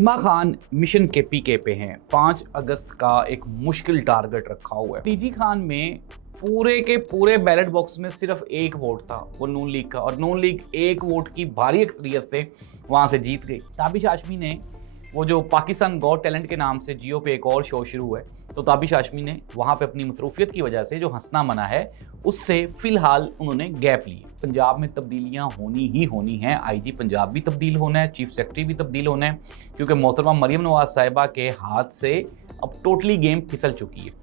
Aleema Khan mission KPK पे हैं। 5 अगस्त का एक मुश्किल टारगेट रखा हुआ है। टीजी खान में पूरे के पूरे बैलेट बॉक्स में सिर्फ एक वोट था, वो नून लीग का, और नून लीग एक वोट की भारी अक्सरियत से वहां से जीत गई। ताबिश हाशमी ने वो जो पाकिस्तान गॉट टैलेंट के नाम से जियो पे एक और शो शुरू है, तो ताबिश हाशमी ने वहाँ पे अपनी मसरूफियत की वजह से जो हंसना मना है उससे फिलहाल उन्होंने गैप ली। पंजाब में तब्दीलियाँ होनी ही होनी हैं। आईजी पंजाब भी तब्दील होना है, चीफ सेक्रेटरी भी तब्दील होना है, क्योंकि मोहतरमा मरियम नवाज साहिबा के हाथ से अब टोटली गेम फिसल चुकी है।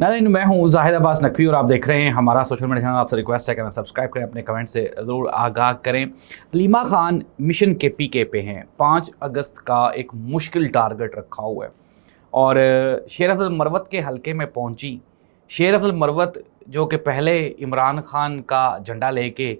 नाज़रीन, मैं हूं जाहिद अब्बास नकवी और आप देख रहे हैं हमारा सोशल मीडिया चैनल। आपसे रिक्वेस्ट है कि मैं सब्सक्राइब करें, अपने कमेंट से ज़रूर आगाह करें। अलीमा खान मिशन केपीके पे हैं। 5 अगस्त का एक मुश्किल टारगेट रखा हुआ है और शेर अफजल मरवत के हलके में पहुंची। शेर अफजल मरवत जो कि पहले इमरान खान का झंडा लेके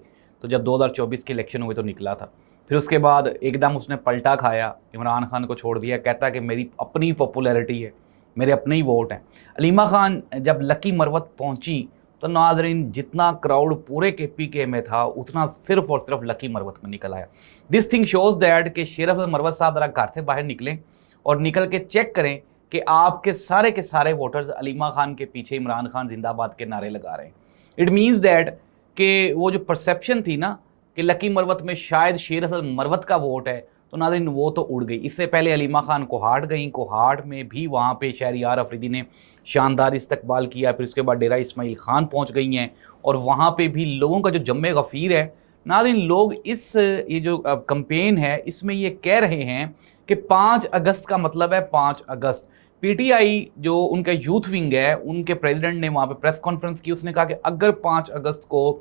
तो जब 2024 के इलेक्शन हुए तो निकला था, फिर उसके बाद एकदम उसने पलटा खाया, इमरान खान को छोड़ दिया, कहता है कि मेरी अपनी पॉपुलैरिटी है, मेरे अपने ही वोट हैं। अलीमा खान जब लकी मरवत पहुंची तो नाज़रीन जितना क्राउड पूरे केपीके में था उतना सिर्फ और सिर्फ लकी मरवत में निकल आया। दिस थिंग शोज़ दैट कि शेर अफजल मरवत साहब ज़रा घर से बाहर निकलें और निकल के चेक करें कि आपके सारे वोटर्स अलीमा खान के पीछे इमरान खान जिंदाबाद के नारे लगा रहे हैं। इट मीन्स दैट कि वो जो परसेप्शन थी ना कि लकी मरवत में शायद शेर अफजल मरवत का वोट है, तो नाज़रीन वो तो उड़ गई। इससे पहले अलीमा खान कोहाट गई, कोहाट में भी वहाँ पे शहरियार अफरीदी ने शानदार इस्तकबाल किया। फिर उसके बाद डेरा इस्माइल खान पहुँच गई हैं और वहाँ पे भी लोगों का जो जम्मे गफ़ीर है। नाज़रीन लोग ये जो कंपेन है इसमें ये कह रहे हैं कि 5 अगस्त का मतलब है 5 अगस्त। पीटीआई जो उनका यूथ विंग है, उनके प्रेसिडेंट ने वहाँ पे प्रेस कॉन्फ्रेंस की। उसने कहा कि अगर 5 अगस्त को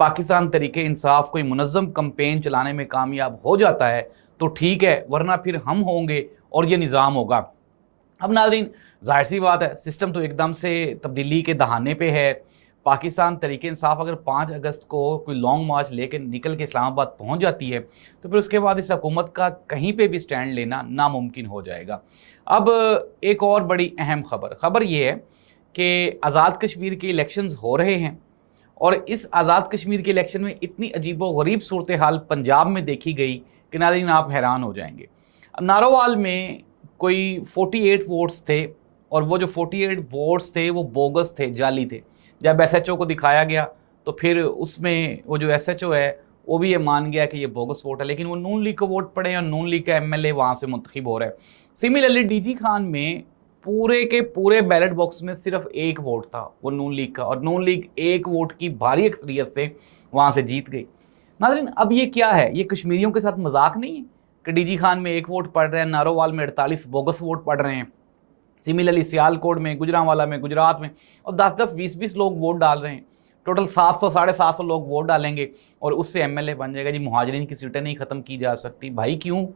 पाकिस्तान तरीके इंसाफ कोई मुनज़्ज़म कंपेन चलाने में कामयाब हो जाता है तो ठीक है, वरना फिर हम होंगे और ये निज़ाम होगा। अब नाज़रीन जाहिर सी बात है, सिस्टम तो एकदम से तब्दीली के दहाने पे है। पाकिस्तान तरीके इंसाफ अगर 5 अगस्त को कोई लॉन्ग मार्च लेकर निकल के इस्लामाबाद पहुंच जाती है तो फिर उसके बाद इस हुकूमत का कहीं पे भी स्टैंड लेना नामुमकिन हो जाएगा। अब एक और बड़ी अहम खबर ये है कि आज़ाद कश्मीर के इलेक्शंस हो रहे हैं और इस आज़ाद कश्मीर के इलेक्शन में इतनी अजीबोगरीब सूरत हाल पंजाब में देखी गई कि नाज़रीन आप हैरान हो जाएंगे। अब नारोवाल में कोई 48 वोट्स थे और वो जो 48 वोट्स थे वो बोगस थे, जाली थे। जब एसएचओ को दिखाया गया तो फिर उसमें वो जो एसएचओ है वो भी ये मान गया कि ये बोगस वोट है, लेकिन वो नून लीग को वोट पड़े और नून लीग का एमएलए वहाँ से मुंतखब हो रहा है। सिमिलरली डीजी खान में पूरे के पूरे बैलेट बॉक्स में सिर्फ एक वोट था, वो नून लीग का, और नून लीग एक वोट की भारी अक्सरियत से वहाँ से जीत गई। नाज़रीन अब ये क्या है? ये कश्मीरियों के साथ मजाक नहीं है कि डीजी खान में एक वोट पड़ रहे हैं, नारोवाल में 48 बोगस वोट पड़ रहे हैं, सिमिलरली सियालकोट में, गुजरांवाला में, गुजरात में और 10-10, 20-20 लोग वोट डाल रहे हैं। टोटल 700 750 लोग वोट डालेंगे और उससे एमएलए बन जाएगा। जी मुहाजिरीन की सीटें नहीं ख़त्म की जा सकती। भाई क्यों?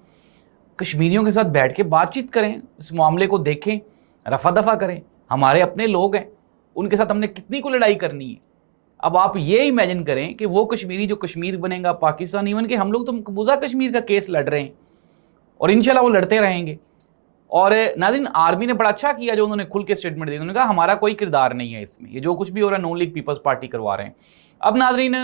कश्मीरियों के साथ बैठ के बातचीत करें, इस मामले को देखें, रफा दफा करें। हमारे अपने लोग हैं, उनके साथ हमने कितनी को लड़ाई करनी है। अब आप ये इमेजिन करें कि वो कश्मीरी जो कश्मीर बनेगा पाकिस्तान, इवन कि हम लोग तो मकबूजा कश्मीर का केस लड़ रहे हैं और इंशाल्लाह वो लड़ते रहेंगे। और नाज़रीन आर्मी ने बड़ा अच्छा किया जो उन्होंने खुल के स्टेटमेंट दी। उन्होंने कहा हमारा कोई किरदार नहीं है इसमें, ये जो कुछ भी हो रहा है नून लीग पीपल्स पार्टी करवा रहे हैं। अब नाज़रीन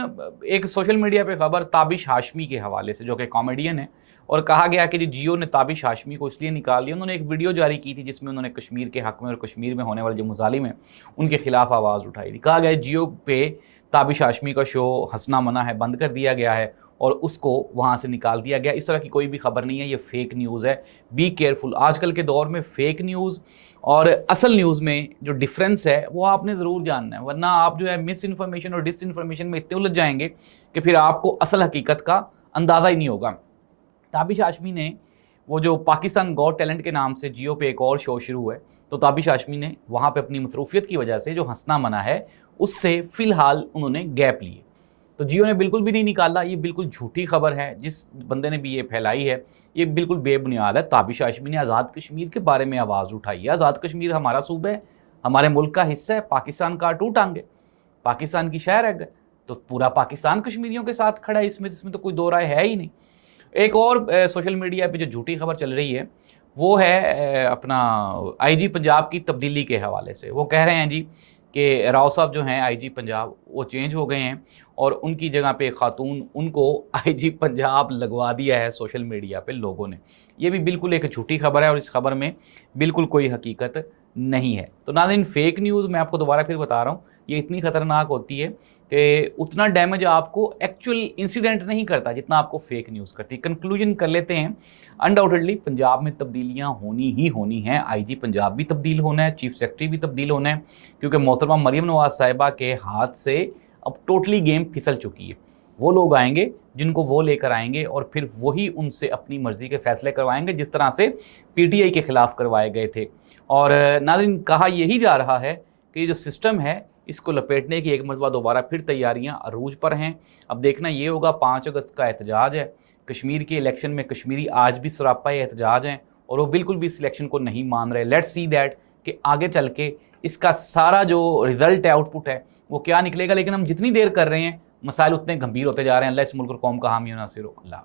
एक सोशल मीडिया पे खबर ताबिश हाशमी के हवाले से, जो कि कॉमेडियन है, और कहा गया कि जियो ने ताबिश हाशमी को इसलिए निकाल दिया, उन्होंने एक वीडियो जारी की थी जिसमें उन्होंने कश्मीर के हक़ में और कश्मीर में होने वाले जो मुजालिम हैं उनके खिलाफ आवाज़ उठाई थी। कहा गया जियो पे ताबिश हाशमी का शो हंसना मना है बंद कर दिया गया है और उसको वहाँ से निकाल दिया गया। इस तरह की कोई भी खबर नहीं है, ये फेक न्यूज़ है। Be careful. आजकल के दौर में फेक न्यूज़ और असल न्यूज़ में जो डिफरेंस है वो आपने ज़रूर जानना है, वरना आप जो है मिस इन्फॉर्मेशन और डिस इन्फॉर्मेशन में इतने उलझ जाएंगे कि फिर आपको असल हकीकत का अंदाज़ा ही नहीं होगा। ताबिश हाशमी ने वो जो पाकिस्तान गॉट टैलेंट के नाम से जियो पे एक और शो शुरू है, तो ताबिश हाशमी ने वहाँ पे अपनी मसरूफियत की वजह से जो हंसना मना है उससे फ़िलहाल उन्होंने गैप लिए। तो जियो ने बिल्कुल भी नहीं निकाला। ये बिल्कुल झूठी खबर है, जिस बंदे ने भी ये फैलाई है ये बिल्कुल बेबुनियाद है। ताबिश हाशमी ने आज़ाद कश्मीर के बारे में आवाज़ उठाई है। आज़ाद कश्मीर हमारा सूबा है, हमारे मुल्क का हिस्सा है, पाकिस्तान का अटूट अंग है, पाकिस्तान की शहर है, तो पूरा पाकिस्तान कश्मीरियों के साथ खड़ा है। इसमें तो कोई दो राय है ही नहीं। एक और सोशल मीडिया पे जो झूठी खबर चल रही है वो है अपना आईजी पंजाब की तब्दीली के हवाले से। वो कह रहे हैं जी कि राव साहब जो हैं आईजी पंजाब वो चेंज हो गए हैं और उनकी जगह पे एक खातून, उनको आईजी पंजाब लगवा दिया है सोशल मीडिया पे लोगों ने। ये भी बिल्कुल एक झूठी खबर है और इस खबर में बिल्कुल कोई हकीकत नहीं है। तो नाज़रीन, फेक न्यूज़ मैं आपको दोबारा फिर बता रहा हूँ, ये इतनी ख़तरनाक होती है कि उतना डैमेज आपको एक्चुअल इंसिडेंट नहीं करता जितना आपको फेक न्यूज़ करती है। कंक्लूजन कर लेते हैं, अनडाउटेडली पंजाब में तब्दीलियाँ होनी ही होनी हैं। आईजी पंजाब भी तब्दील होना है, चीफ सेक्रेटरी भी तब्दील होना है, क्योंकि मोहतरमा मरीम नवाज़ साहिबा के हाथ से अब टोटली गेम फिसल चुकी है। वो लोग आएंगे जिनको वो लेकर आएंगे और फिर वही उनसे अपनी मर्ज़ी के फ़ैसले करवाएंगे जिस तरह से पीटीआई के ख़िलाफ़ करवाए गए थे। और नाज़रीन, कहा यही जा रहा है कि ये जो सिस्टम है इसको लपेटने की एक मरतबा दोबारा फिर तैयारियां अरूज पर हैं। अब देखना ये होगा, 5 अगस्त का एहतजाज है, कश्मीर के इलेक्शन में कश्मीरी आज भी सरापा एहतजाज हैं और वो बिल्कुल भी इस इलेक्शन को नहीं मान रहे। लेट्स सी दैट कि आगे चल के इसका सारा जो रिज़ल्ट है, आउटपुट है, वो क्या निकलेगा। लेकिन हम जितनी देर कर रहे हैं मसाइल उतने गंभीर होते जा रहे हैं। अल्लाह इस मुल्क और कौम का हामी नासिर हो। अल्लाह।